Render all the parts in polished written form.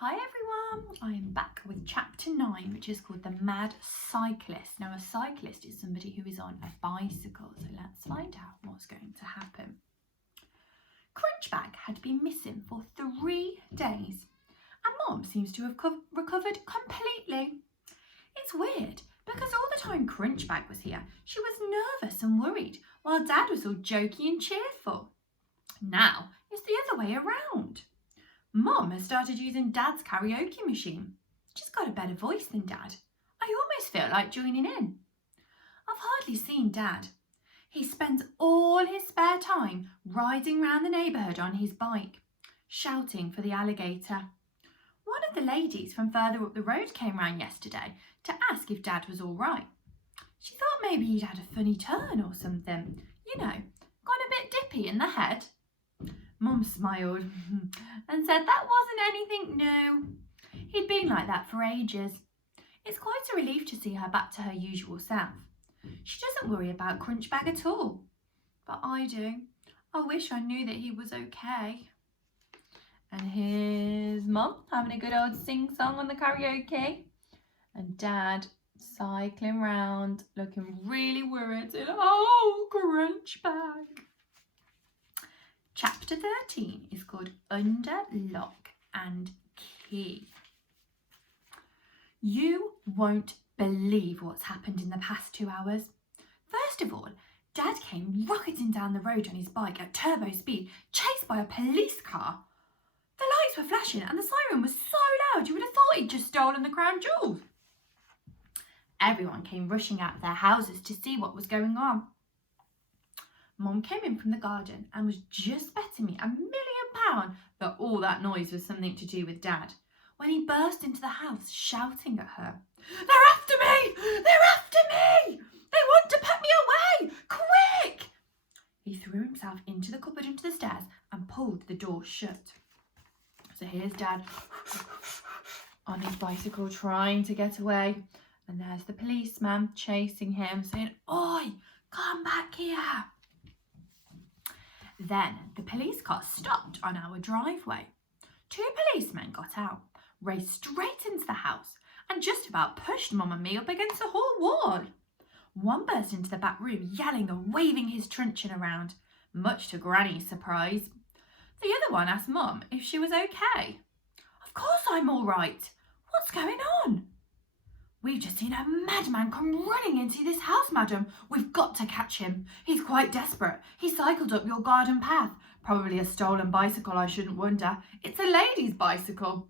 Hi everyone, I am back with chapter 9, which is called The Mad Cyclist. Now a cyclist is somebody who is on a bicycle, so let's find out what's going to happen. Crunchbag had been missing for 3 days and Mom seems to have recovered completely. It's weird because all the time Crunchbag was here, she was nervous and worried while Dad was all jokey and cheerful. Now it's the other way around. Mum has started using Dad's karaoke machine. She's got a better voice than Dad. I almost feel like joining in. I've hardly seen Dad. He spends all his spare time riding round the neighbourhood on his bike, shouting for the alligator. One of the ladies from further up the road came round yesterday to ask if Dad was all right. She thought maybe he'd had a funny turn or something, gone a bit dippy in the head. Mum smiled and said that wasn't anything new. He'd been like that for ages. It's quite a relief to see her back to her usual self. She doesn't worry about Crunchbag at all. But I do. I wish I knew that he was okay. And here's Mum having a good old sing-song on the karaoke. And Dad cycling round, looking really worried, saying, "Oh, Crunchbag." Chapter 13 is called Under Lock and Key. You won't believe what's happened in the past 2 hours. First of all, Dad came rocketing down the road on his bike at turbo speed, chased by a police car. The lights were flashing and the siren was so loud you would have thought he'd just stolen the crown jewels. Everyone came rushing out of their houses to see what was going on. Mum came in from the garden and was just betting me £1 million that all that noise was something to do with Dad, when he burst into the house shouting at her. "They're after me! They're after me! They want to put me away! Quick!" He threw himself into the cupboard under the stairs and pulled the door shut. So here's Dad on his bicycle trying to get away, and there's the policeman chasing him saying, "Oi, come back here." Then the police car stopped on our driveway. 2 policemen got out, raced straight into the house and just about pushed Mum and me up against the hall wall. One burst into the back room yelling and waving his truncheon around, much to Granny's surprise. The other one asked Mum if she was okay. "Of course I'm all right. What's going on?" "We've just seen a madman come running into this house, madam. We've got to catch him. He's quite desperate. He cycled up your garden path. Probably a stolen bicycle, I shouldn't wonder. It's a lady's bicycle.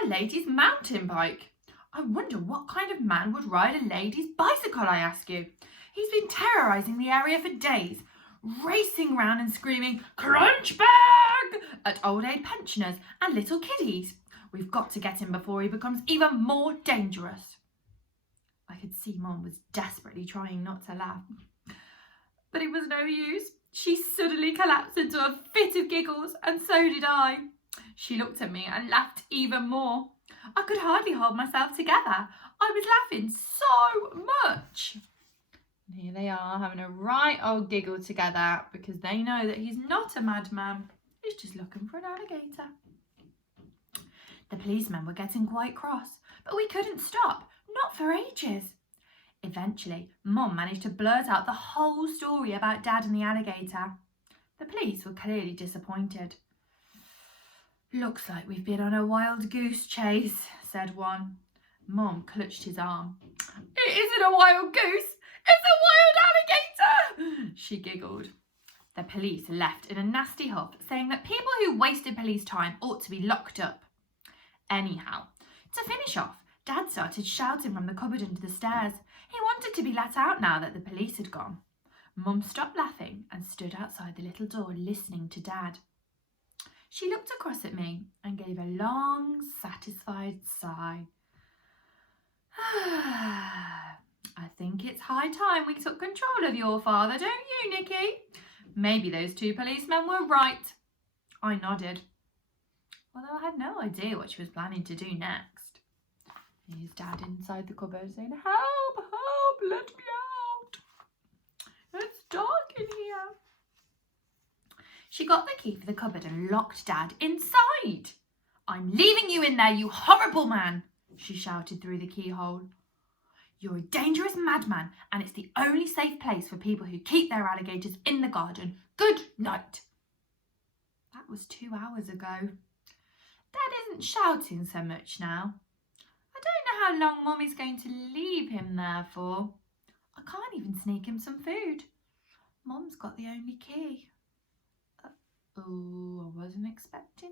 A lady's mountain bike. I wonder what kind of man would ride a lady's bicycle, I ask you. He's been terrorising the area for days, racing round and screaming, 'Crunchbag!' at old age pensioners and little kiddies. We've got to get him before he becomes even more dangerous." I could see Mum was desperately trying not to laugh. But it was no use. She suddenly collapsed into a fit of giggles, and so did I. She looked at me and laughed even more. I could hardly hold myself together. I was laughing so much. And here they are having a right old giggle together because they know that he's not a madman. He's just looking for an alligator. The policemen were getting quite cross, but we couldn't stop. Not for ages. Eventually, Mum managed to blurt out the whole story about Dad and the alligator. The police were clearly disappointed. "Looks like we've been on a wild goose chase," said one. Mum clutched his arm. "It isn't a wild goose, it's a wild alligator," she giggled. The police left in a nasty huff, saying that people who wasted police time ought to be locked up. Anyhow, to finish off, Dad started shouting from the cupboard under the stairs. He wanted to be let out now that the police had gone. Mum stopped laughing and stood outside the little door listening to Dad. She looked across at me and gave a long, satisfied sigh. "I think it's high time we took control of your father, don't you, Nicky? Maybe those 2 policemen were right." I nodded, although I had no idea what she was planning to do next. Here's Dad inside the cupboard saying, "Help, help, let me out. It's dark in here." She got the key for the cupboard and locked Dad inside. I'm leaving you in there, you horrible man, she shouted through the keyhole. You're a dangerous madman, and it's the only safe place for people who keep their alligators in the garden. Good night. That was 2 hours ago. Dad isn't shouting so much now. I don't know how long Mummy's going to leave him there for. I can't even sneak him some food. Mum's got the only key. Oh, I wasn't expecting